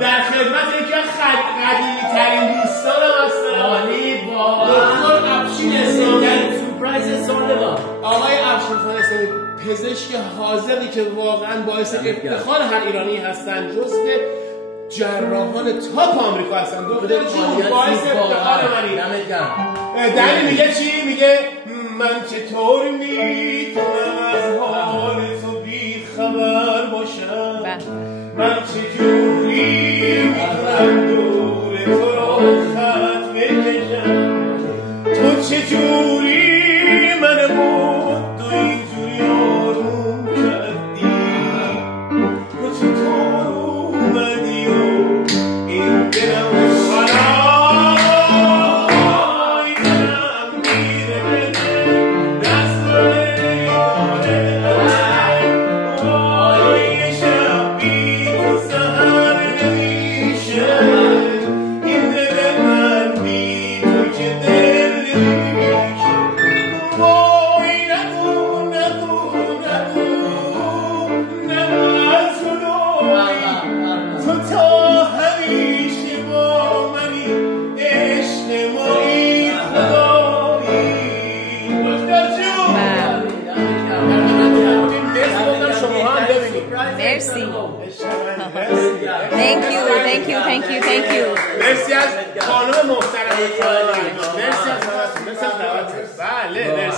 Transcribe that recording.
در خدمت یکی از قدیمی‌ترین دوستانم هستم. عالی با دکتر افشین اسلامی. سورپرایز سال بعد. آقای افشین اسلامی پزشک حاذقی که واقعا باعث افتخار هر ایرانی هستن، جزو جراحان تاپ آمریکا هستن. دکتر جون باعث افتخار منی. دلیل میگه چی؟ میگه من چطور میتونم از حال تو بی خبر باشم، من چجوری میتونم دور تو رو خط بکشم، تو چجوری من بود تو اینجوری آروم کردی، تو چطور اومدی و این دلم خرای دلم میره بده دست نمیداره آی شب بی تو سهر نمیشه، این دل من بی تو که دل نمیشه، وای نگو نگو نگو نگو از تو تا همیشه با منی عشق مایی خدایی. دکتر جون شما هم ببینید. مرسی. Thank you. مرسی از خانم محترم. مرسی از دعوتتون. بله مرسی.